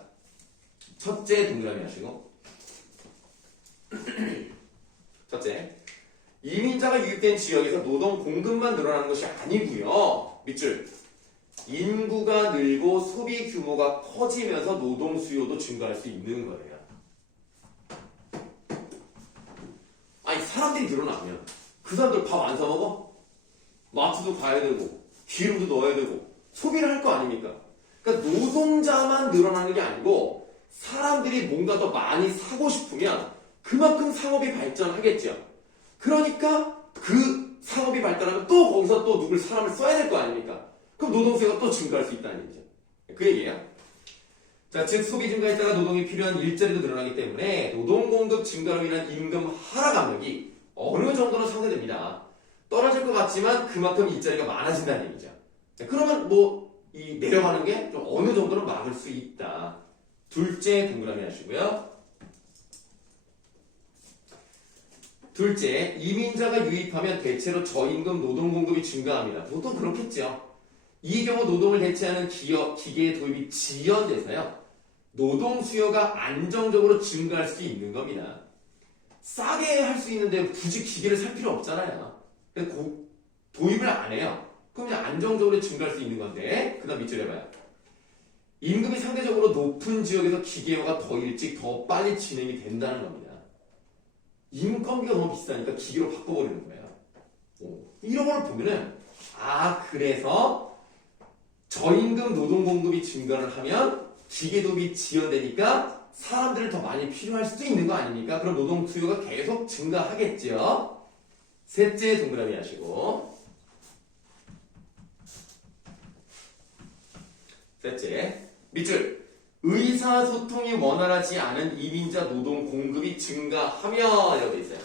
첫째 동그라미 하시고 첫째, 이민자가 유입된 지역에서 노동 공급만 늘어나는 것이 아니고요. 밑줄, 인구가 늘고 소비 규모가 커지면서 노동 수요도 증가할 수 있는 거예요. 아니 사람들이 늘어나면 그 사람들 밥 안 사 먹어? 마트도 가야 되고 기름도 넣어야 되고 소비를 할 거 아닙니까? 그러니까 노동자만 늘어나는 게 아니고 사람들이 뭔가 더 많이 사고 싶으면 그만큼 상업이 발전하겠죠. 그러니까 그 상업이 발달하면 또 거기서 또 사람을 써야 될 거 아닙니까? 그럼 노동수요가 또 증가할 수 있다는 얘기죠. 그 얘기예요. 자, 즉 소비 증가에 따라 노동이 필요한 일자리도 늘어나기 때문에 노동 공급 증가로 인한 임금 하락 압력이 어느 정도는 상쇄됩니다. 떨어질 것 같지만 그만큼 일자리가 많아진다는 얘기죠. 자, 그러면 뭐 이 내려가는 게 좀 어느 정도는 막을 수 있다. 둘째 동그라미 하시고요. 둘째, 이민자가 유입하면 대체로 저임금 노동 공급이 증가합니다. 보통 그렇겠죠. 이 경우 노동을 대체하는 기업, 기계의 도입이 지연돼서요. 노동 수요가 안정적으로 증가할 수 있는 겁니다. 싸게 할 수 있는데 굳이 기계를 살 필요 없잖아요. 도입을 안 해요. 그럼 그냥 안정적으로 증가할 수 있는 건데, 그 다음 밑줄 해봐요. 임금이 상대적으로 높은 지역에서 기계화가 더 일찍, 더 빨리 진행이 된다는 겁니다. 인건비가 너무 비싸니까 기계로 바꿔버리는 거예요. 이런 걸 보면은, 그래서 저임금 노동 공급이 증가를 하면 기계 도입이 지연되니까 사람들을 더 많이 필요할 수도 있는 거 아닙니까? 그럼 노동 수요가 계속 증가하겠죠. 셋째 동그라미 하시고. 셋째, 밑줄. 의사소통이 원활하지 않은 이민자 노동 공급이 증가하면 이라고 돼 있어요.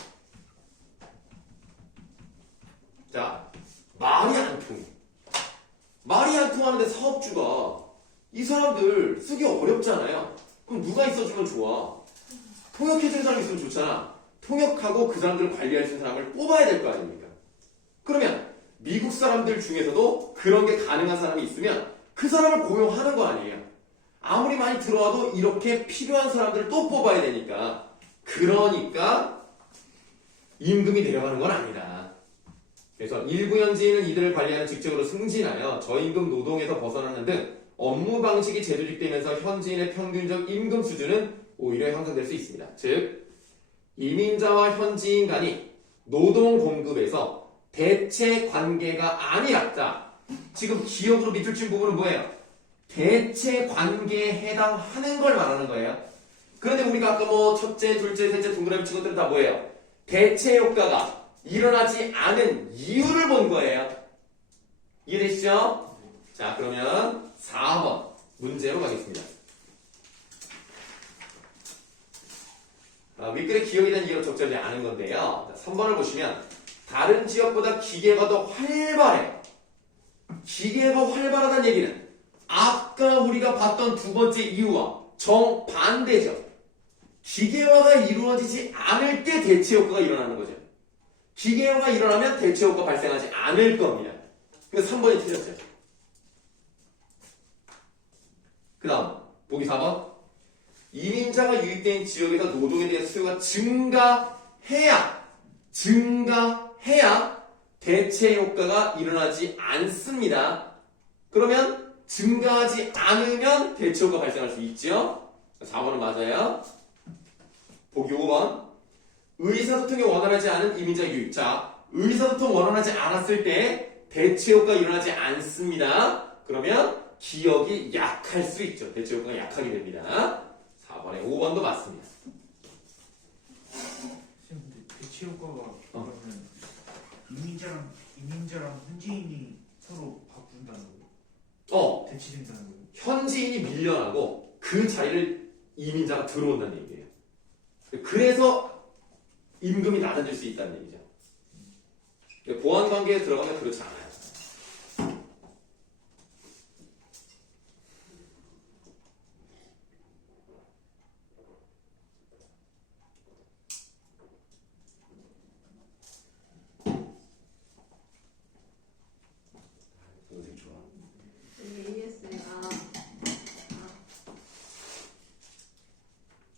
자, 말이 안 통해. 말이 안 통하는데 사업주가 이 사람들 쓰기 어렵잖아요. 그럼 누가 있어주면 좋아? 통역해주는 사람이 있으면 좋잖아. 통역하고 그 사람들을 관리할 수 있는 사람을 뽑아야 될 거 아닙니까? 그러면 미국 사람들 중에서도 그런 게 가능한 사람이 있으면 그 사람을 고용하는 거 아니에요. 아무리 많이 들어와도 이렇게 필요한 사람들을 또 뽑아야 되니까. 그러니까 임금이 내려가는 건 아니다. 그래서 일부 현지인은 이들을 관리하는 직책으로 승진하여 저임금 노동에서 벗어나는 등 업무 방식이 재조직되면서 현지인의 평균적 임금 수준은 오히려 향상될 수 있습니다. 즉, 이민자와 현지인 간이 노동 공급에서 대체 관계가 아니라, 자, 지금 기억으로 밑줄 친 부분은 뭐예요? 대체 관계에 해당하는 걸 말하는 거예요. 그런데 우리가 아까 뭐 첫째, 둘째, 셋째 동그라미 친 것들은 다 뭐예요? 대체 효과가 일어나지 않은 이유를 본 거예요. 이해되시죠? 자, 그러면 4번 문제로 가겠습니다. 윗글에 기억에 대한 이해로 적절히 아는 건데요. 자, 3번을 보시면 다른 지역보다 기계가 더 활발해요. 기계가 활발하다는 얘기는 아까 우리가 봤던 두 번째 이유와 정반대죠. 기계화가 이루어지지 않을 때 대체 효과가 일어나는 거죠. 기계화가 일어나면 대체 효과 발생하지 않을 겁니다. 그래서 3번이 틀렸죠. 그 다음 보기 4번. 이민자가 유입된 지역에서 노동에 대한 수요가 증가해야 대체 효과가 일어나지 않습니다. 그러면 증가하지 않으면 대체 효과가 발생할 수 있죠. 4번은 맞아요. 보기 5번. 의사소통이 원활하지 않은 이민자 유입. 자, 의사소통 원활하지 않았을 때 대체 효과가 일어나지 않습니다. 그러면 기억이 약할 수 있죠. 대체 효과가 약하게 됩니다. 4번에 5번도 맞습니다. 근데 대체 효과가 그러면 이민자랑 현지인이 서로 바꾼다는 거예요? 대치된다는 거예요? 현지인이 밀려나고 그 자리를 이민자가 들어온다는 얘기예요. 그래서 임금이 낮아질 수 있다는 얘기죠. 보완관계에 들어가면 그렇지 않아요. 되게 좋아. AS가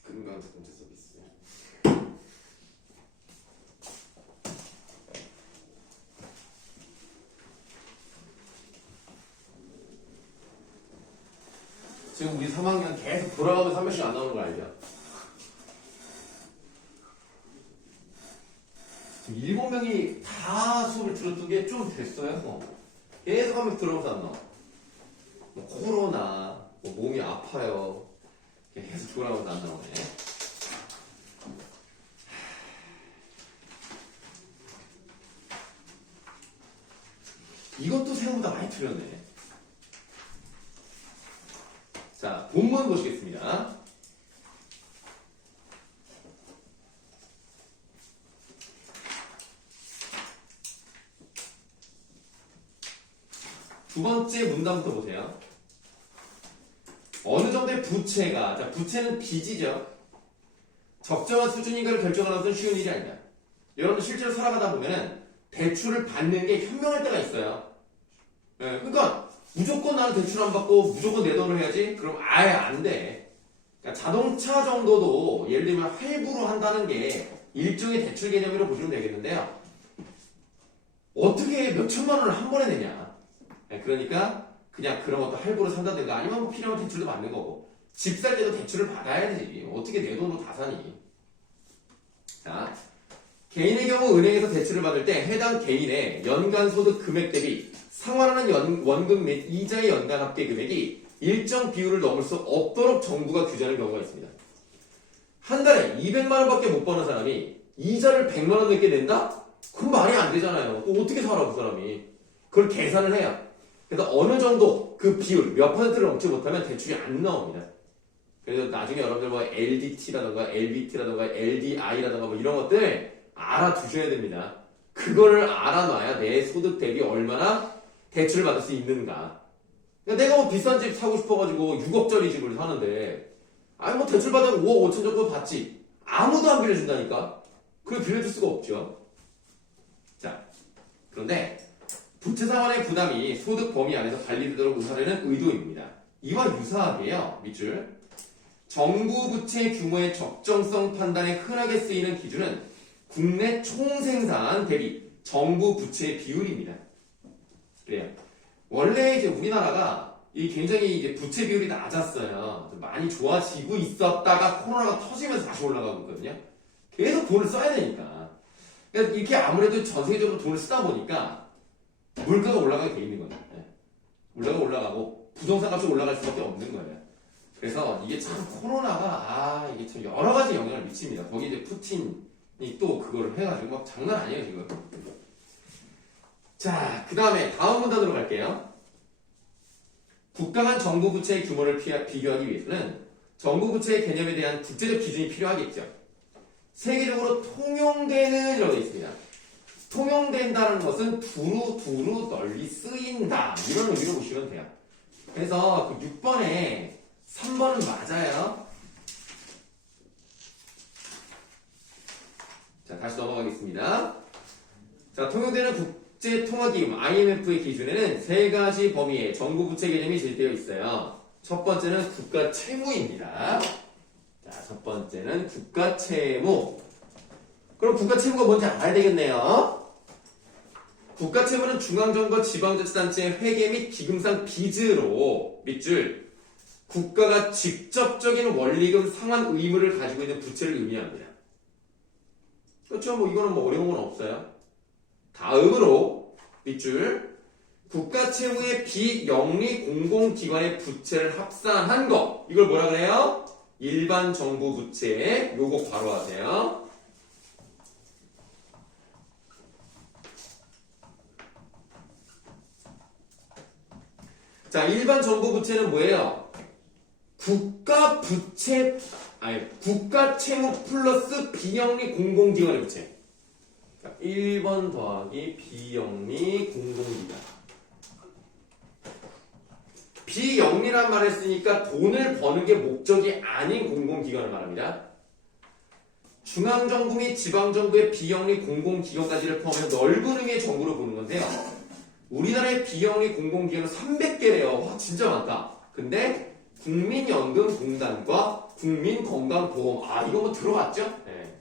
금강 문제 서비스. 지금 우리 3학년 계속 돌아가면서 한 명씩 안 나오는 거 알죠? 지금 7명이 다 수업을 들었던 게 좀 됐어요. 계속 하면서 들어오면서 안 나와. 뭐 코로나, 뭐 몸이 아파요. 계속 돌아오면서 안 나오네. 이것도 생각보다 많이 틀렸네. 자, 본문 보시겠습니다. 두 번째 문단부터 보세요. 어느 정도의 부채가, 자, 부채는 빚이죠. 적정한 수준인가를 결정하는 것은 쉬운 일이 아니다. 여러분들 실제로 살아가다 보면은 대출을 받는 게 현명할 때가 있어요. 예, 그러니까 무조건 나는 대출 안 받고 무조건 내 돈을 해야지? 그럼 아예 안 돼. 그러니까 자동차 정도도 예를 들면 할부로 한다는 게 일종의 대출 개념으로 보시면 되겠는데요. 어떻게 몇 천만 원을 한 번에 내냐? 예, 그러니까 그냥 그런 것도 할부로 산다든가 아니면 뭐 필요하면 대출도 받는 거고 집 살 때도 대출을 받아야 되지. 어떻게 내 돈으로 다 사니? 자, 개인의 경우 은행에서 대출을 받을 때 해당 개인의 연간 소득 금액 대비 상환하는 원금 및 이자의 연간 합계 금액이 일정 비율을 넘을 수 없도록 정부가 규제하는 경우가 있습니다. 한 달에 200만 원밖에 못 버는 사람이 이자를 100만 원 넘게 낸다? 그럼 말이 안 되잖아요. 또 어떻게 살아 그 사람이? 그걸 계산을 해요. 그래서 어느 정도 그 비율 몇 퍼센트를 넘지 못하면 대출이 안 나옵니다. 그래서 나중에 여러분들 뭐 LDT라던가 LBT라던가 LDI라던가 뭐 이런 것들 알아두셔야 됩니다. 그거를 알아놔야 내 소득 대비 얼마나 대출을 받을 수 있는가. 그러니까 내가 뭐 비싼 집 사고 싶어가지고 6억짜리 집을 사는데 아니 뭐 대출 받으면 5억 5천 정도 받지. 아무도 안 빌려준다니까. 그걸 빌려줄 수가 없죠. 자, 그런데 부채 상환의 부담이 소득 범위 안에서 관리되도록 의사하려는 의도입니다. 이와 유사하게요. 밑줄. 정부 부채 규모의 적정성 판단에 흔하게 쓰이는 기준은 국내 총생산 대비 정부 부채 비율입니다. 그래요. 원래 이제 우리나라가 이 굉장히 이제 부채 비율이 낮았어요. 많이 좋아지고 있었다가 코로나가 터지면서 다시 올라가고 있거든요. 계속 돈을 써야 되니까. 그러니까 이렇게 아무래도 전 세계적으로 돈을 쓰다 보니까 물가가 올라가게 돼 있는 거예요. 물가가 올라가고 부동산 값이 올라갈 수밖에 없는 거예요. 그래서 이게 참 코로나가 이게 참 여러 가지 영향을 미칩니다. 거기 이제 푸틴이 또 그거를 해가지고 막 장난 아니에요 지금. 자, 그 다음에 다음 문단으로 갈게요. 국가 간 정부 부채의 규모를 비교하기 위해서는 정부 부채의 개념에 대한 국제적 기준이 필요하겠죠. 세계적으로 통용되는 이라고 되어 있습니다. 통용된다는 것은 두루 널리 쓰인다 이런 의미로 보시면 돼요. 그래서 그 6번에 3번은 맞아요. 자, 다시 넘어가겠습니다. 자, 통용되는 국제통화기금 IMF의 기준에는 세 가지 범위의 정부 부채 개념이 제시되어 있어요. 첫 번째는 국가 채무입니다. 자, 첫 번째는 국가 채무. 그럼 국가 채무가 뭔지 알아야 되겠네요. 국가 채무는 중앙정부와 지방자치단체의 회계 및 기금상 빚으로 밑줄 국가가 직접적인 원리금 상환 의무를 가지고 있는 부채를 의미합니다. 그렇죠? 뭐 이거는 뭐 어려운 건 없어요. 다음으로 밑줄 국가 채무의 비영리 공공기관의 부채를 합산한 거 이걸 뭐라 그래요? 일반 정부 부채 요거 괄호하세요. 자, 일반 정부 부채는 뭐예요? 국가 부채, 국가 채무 플러스 비영리 공공기관의 부채. 1번 더하기 비영리 공공기관. 비영리란 말을 쓰니까 돈을 버는 게 목적이 아닌 공공기관을 말합니다. 중앙정부 및 지방정부의 비영리 공공기관까지를 포함해서 넓은 의미의 정부로 보는 건데요. 우리나라의 비영리 공공기관은 300개래요. 와, 진짜 많다. 근데 국민연금공단과 국민건강보험, 이거 뭐 들어봤죠? 네.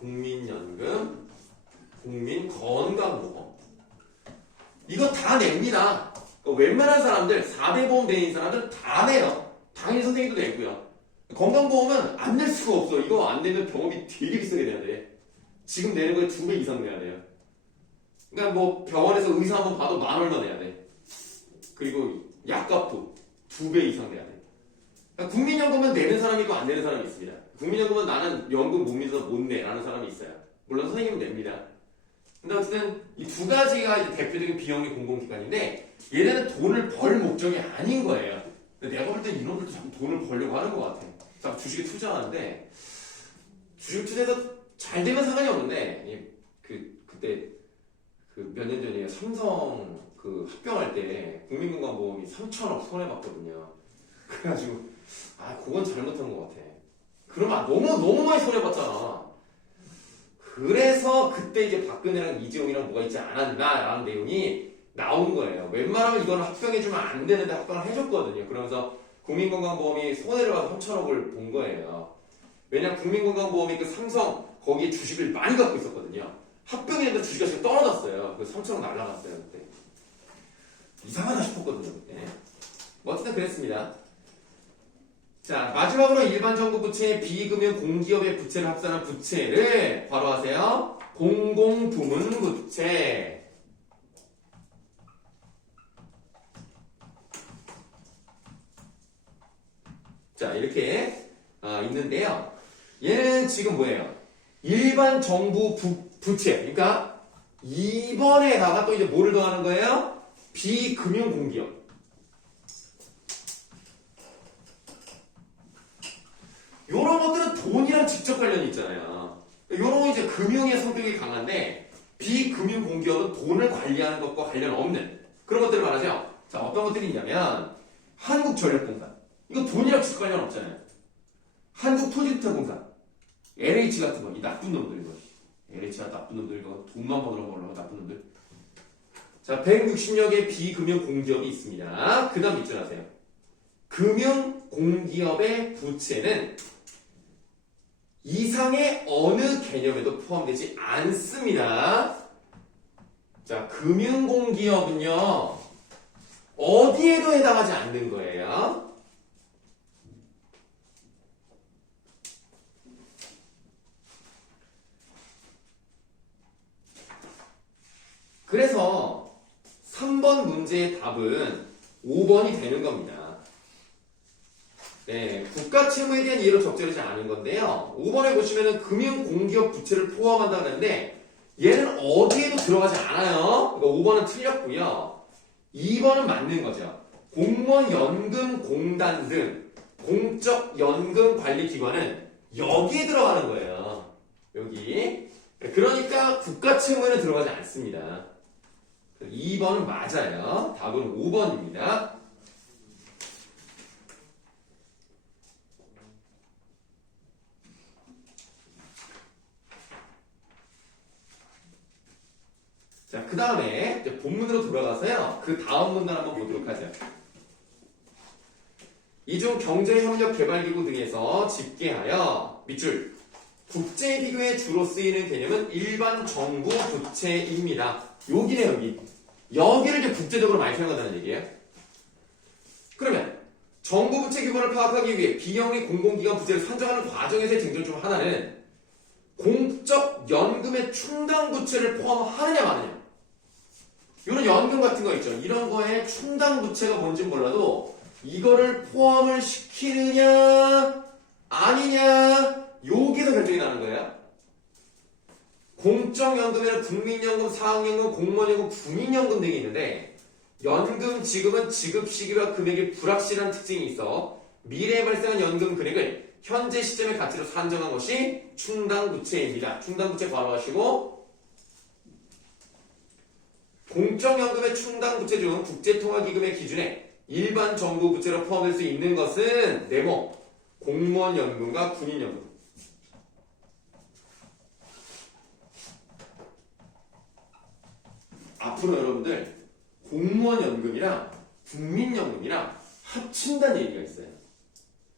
국민연금, 국민건강보험. 이거 다 냅니다. 웬만한 사람들, 4대 보험 되는 사람들 다 내요. 당연히 선생님도 내고요. 건강보험은 안 낼 수가 없어. 이거 안 내면 병원비 되게 비싸게 내야 돼. 지금 내는 거에 2배 이상 내야 돼요. 그러니까 뭐 병원에서 의사 한번 봐도 10,000얼마 내야 돼. 그리고 약값도 2배 이상 내야 돼. 그러니까 국민연금은 내는 사람이 있고 안 내는 사람이 있습니다. 국민연금은 나는 연금 못 믿어서 못 내 라는 사람이 있어요. 물론 선생님은 냅니다. 근데 어쨌든 이 두 가지가 이제 대표적인 비영리 공공기관인데 얘네는 돈을 벌 목적이 아닌 거예요. 근데 내가 볼 땐 이놈들도 자꾸 돈을 벌려고 하는 것 같아. 자꾸 주식에 투자하는데 주식 투자해서 잘 되면 상관이 없는데 그때 그 몇 년 전에 삼성 그 합병할 때 국민건강보험이 3천억 손해봤거든요. 그래가지고 그건 잘못한 것 같아. 그러면 너무 많이 손해봤잖아. 그래서 그때 이제 박근혜랑 이재용이랑 뭐가 있지 않았나라는 내용이 나온 거예요. 웬만하면 이거는 합병해주면 안 되는데 합병을 해줬거든요. 그러면서 국민건강보험이 손해를 봐서 3천억을 본 거예요. 왜냐면 국민건강보험이 그 삼성 거기에 주식을 많이 갖고 있었거든요. 합병이 됐는데 주식이 지금 떨어졌어요. 그 3천억 날라갔어요 그때. 이상하다 싶었거든요. 네. 어쨌든 그랬습니다. 자, 마지막으로 일반 정부 부채, 비금융 공기업의 부채를 합산한 부채를 바로 하세요. 공공부문 부채. 자, 이렇게 있는데요. 얘는 지금 뭐예요? 일반 정부 부채. 그러니까 2번에다가 또 이제 뭐를 더하는 거예요? 비금융 공기업. 요런 것들은 돈이랑 직접 관련이 있잖아요. 요런 거 이제 금융의 성격이 강한데 비금융 공기업은 돈을 관리하는 것과 관련 없는 그런 것들을 말하죠. 자, 어떤 것들이 있냐면 한국전력공사. 이거 돈이랑 직접 관련 없잖아요. 한국토지투자공사. LH 같은 거. 이 나쁜 놈들 이거. LH가 나쁜 놈들 이거. 돈만 벌으러 가려고 나쁜 놈들. 자, 160여 개 비금융 공기업이 있습니다. 그 다음 밑줄 하세요. 금융 공기업의 부채는 이상의 어느 개념에도 포함되지 않습니다. 자, 금융공기업은요, 어디에도 해당하지 않는 거예요. 그래서 3번 문제의 답은 5번이 되는 겁니다. 네, 국가 채무에 대한 이해로 적절하지 않은 건데요. 5번에 보시면은 금융공기업 부채를 포함한다는데 얘는 어디에도 들어가지 않아요. 그러니까 5번은 틀렸고요. 2번은 맞는 거죠. 공무원 연금공단 등 공적 연금 관리 기관은 여기에 들어가는 거예요. 여기. 그러니까 국가 채무에는 들어가지 않습니다. 2번은 맞아요. 답은 5번입니다. 자, 그 다음에 본문으로 돌아가서요. 그 다음 문단 한번 보도록 하죠. 이중 경제협력개발기구 등에서 집계하여 밑줄 국제 비교에 주로 쓰이는 개념은 일반 정부 부채입니다. 여기네 여기. 여기를 이제 국제적으로 많이 사용한다는 얘기예요. 그러면 정부 부채 규모를 파악하기 위해 비영리 공공기관 부채를 산정하는 과정에서의 쟁점 중 하나는 공적 연금의 충당 부채를 포함하느냐 마느냐. 이런 연금 같은 거 있죠. 이런 거에 충당 부채가 뭔지 몰라도 이거를 포함을 시키느냐 아니냐 여기서 결정이 나는 거예요. 공적연금에는 국민연금, 사학연금, 공무원연금, 군인연금 등이 있는데 연금 지급은 지급 시기와 금액이 불확실한 특징이 있어 미래에 발생한 연금 금액을 현재 시점의 가치로 산정한 것이 충당부채입니다. 충당부채 바로 하시고 공적연금의 충당부채 중 국제통화기금의 기준에 일반 정부 부채로 포함될 수 있는 것은 네모 공무원연금과 군인연금. 앞으로 여러분들 공무원연금이랑 국민연금이랑 합친다는 얘기가 있어요.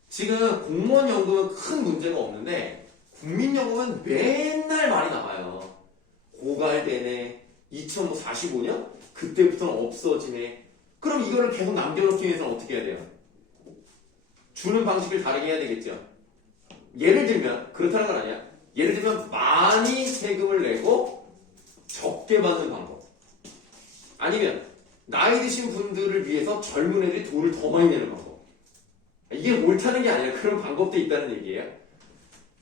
지금 공무원연금은 큰 문제가 없는데 국민연금은 맨날 말이 나와요. 고갈되네. 2045년? 그때부터는 없어지네. 그럼 이거를 계속 남겨놓기 위해서는 어떻게 해야 돼요? 주는 방식을 다르게 해야 되겠죠. 예를 들면 그렇다는 건 아니야. 예를 들면 많이 세금을 내고 적게 받는 방법. 아니면 나이 드신 분들을 위해서 젊은 애들이 돈을 더 많이 내는 방법. 이게 옳다는 게 아니라 그런 방법도 있다는 얘기예요.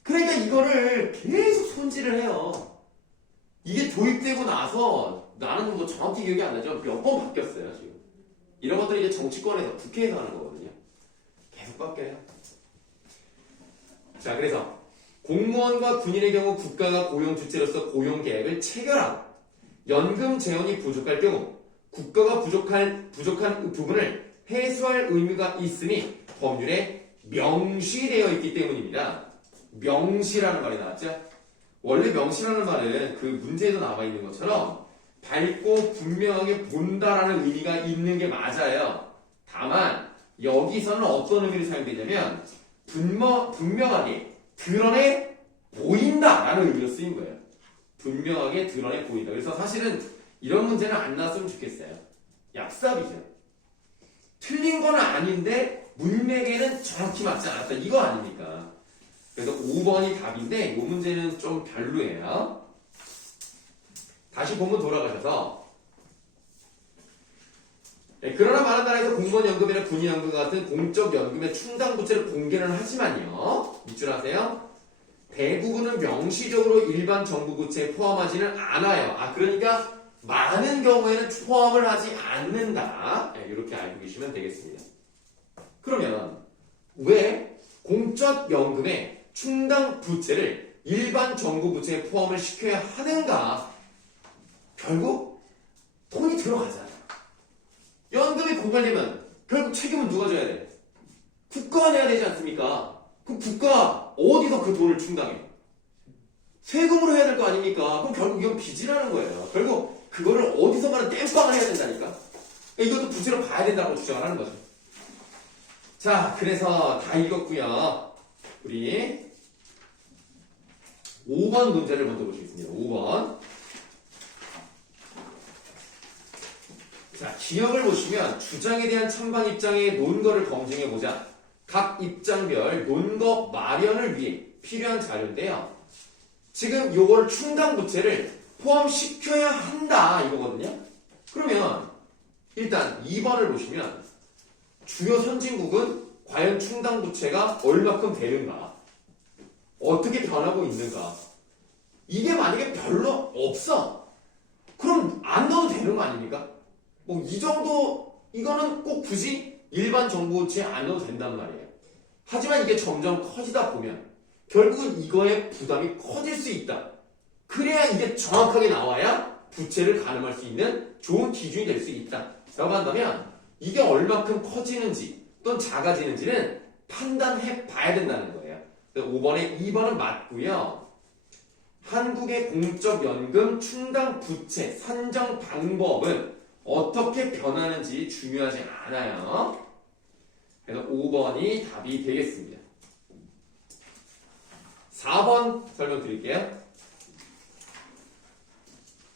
그러니까 이거를 계속 손질을 해요. 이게 도입되고 나서 나는 뭐 정확히 기억이 안 나죠. 몇 번 바뀌었어요 지금. 이런 것들이 이제 정치권에서 국회에서 하는 거거든요. 계속 바뀌어요. 자, 그래서 공무원과 군인의 경우 국가가 고용 주체로서 고용 계약을 체결하고 연금 재원이 부족할 경우 국가가 부족한 부분을 해소할 의무가 있으니 법률에 명시되어 있기 때문입니다. 명시라는 말이 나왔죠? 원래 명시라는 말은 그 문제에도 나와 있는 것처럼 밝고 분명하게 본다라는 의미가 있는 게 맞아요. 다만 여기서는 어떤 의미로 사용되냐면 분명하게 드러내 보인다라는 의미로 쓰인 거예요. 분명하게 드러내 보인다. 그래서 사실은 이런 문제는 안 나왔으면 좋겠어요. 얍삽이죠. 틀린 건 아닌데 문맥에는 정확히 맞지 않았다. 이거 아닙니까? 그래서 5번이 답인데 이 문제는 좀 별로예요. 다시 본문 돌아가셔서 그러나 많은 나라에서 공무원 연금이나 군인 연금 같은 공적 연금의 충당 부채를 공개는 하지만요. 밑줄 하세요. 대부분은 명시적으로 일반 정부 부채에 포함하지는 않아요. 그러니까 많은 경우에는 포함을 하지 않는다. 이렇게 알고 계시면 되겠습니다. 그러면 왜 공적 연금의 충당 부채를 일반 정부 부채에 포함을 시켜야 하는가? 결국 돈이 들어가잖아. 연금이 공개되면 결국 책임은 누가 져야 돼? 국가가 내야 되지 않습니까? 그럼 국가 어디서 그 돈을 충당해? 세금으로 해야 될 거 아닙니까? 그럼 결국 이건 빚이라는 거예요. 결국 그거를 어디서만은 땜빵을 해야 된다니까? 이것도 부채로 봐야 된다고 주장을 하는 거죠. 자, 그래서 다 읽었고요. 우리 5번 문제를 먼저 보시겠습니다. 5번. 자, 기억을 보시면 주장에 대한 찬반 입장의 논거를 검증해보자. 각 입장별 논거 마련을 위해 필요한 자료인데요. 지금 요거를 충당 부채를 포함시켜야 한다 이거거든요. 그러면 일단 2번을 보시면 주요 선진국은 과연 충당 부채가 얼마큼 되는가? 어떻게 변하고 있는가? 이게 만약에 별로 없어. 그럼 안 넣어도 되는 거 아닙니까? 뭐 이 정도 이거는 꼭 굳이 일반 정부 부채에 안 넣어도 된단 말이에요. 하지만 이게 점점 커지다 보면 결국은 이거의 부담이 커질 수 있다. 그래야 이게 정확하게 나와야 부채를 가늠할 수 있는 좋은 기준이 될 수 있다. 라고 한다면 이게 얼마큼 커지는지 또는 작아지는지는 판단해 봐야 된다는 거예요. 5번에 2번은 맞고요. 한국의 공적연금 충당 부채 산정 방법은 어떻게 변하는지 중요하지 않아요. 그래서 5번이 답이 되겠습니다. 4번 설명드릴게요.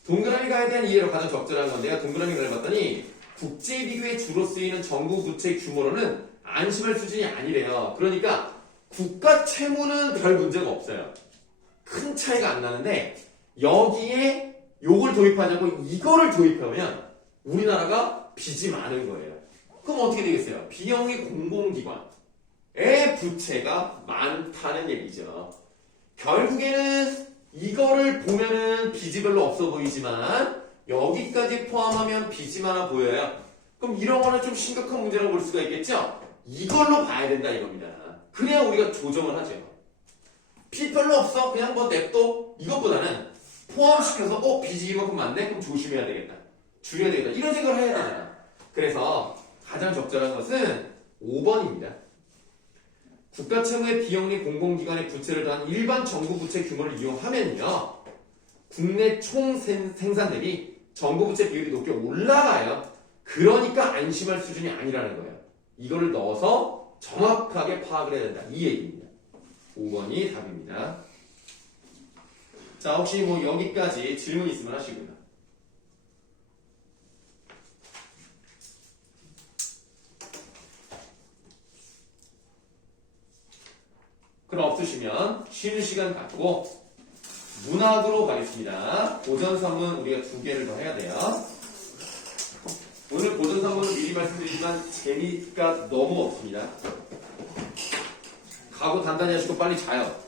동그라미 가에 대한 이해로 가장 적절한 건데요. 동그라미를 봤더니 국제 비교에 주로 쓰이는 정부 부채 규모로는 안심할 수준이 아니래요. 그러니까 국가 채무는 별 문제가 없어요. 큰 차이가 안 나는데 여기에 요걸 도입하자고 이거를 도입하면 우리나라가 빚이 많은 거예요. 그럼 어떻게 되겠어요? 비영리 공공기관의 부채가 많다는 얘기죠. 결국에는 이거를 보면은 빚이 별로 없어 보이지만 여기까지 포함하면 빚이 많아 보여요. 그럼 이런 거는 좀 심각한 문제라고 볼 수가 있겠죠? 이걸로 봐야 된다 이겁니다. 그래야 우리가 조정을 하죠. 빚 별로 없어. 그냥 뭐 냅둬. 이것보다는 포함시켜서 빚이 이만큼 많네? 그럼 조심해야 되겠다. 줄여야 되겠다. 이런 생각을 해야 되잖아. 그래서 가장 적절한 것은 5번입니다. 국가 채무의 비영리 공공기관의 부채를 더한 일반 정부 부채 규모를 이용하면요. 국내 총 생산 대비 정부 부채 비율이 높게 올라가요. 그러니까 안심할 수준이 아니라는 거예요. 이거를 넣어서 정확하게 파악을 해야 된다. 이 얘기입니다. 5번이 답입니다. 자, 혹시 뭐 여기까지 질문 있으면 하시고요. 그럼 없으시면 쉬는 시간 갖고 문학으로 가겠습니다. 고전 산문 우리가 2개를 더 해야 돼요. 오늘 고전 산문은 미리 말씀드리지만 재미가 너무 없습니다. 각오 단단히 하시고 빨리 자요.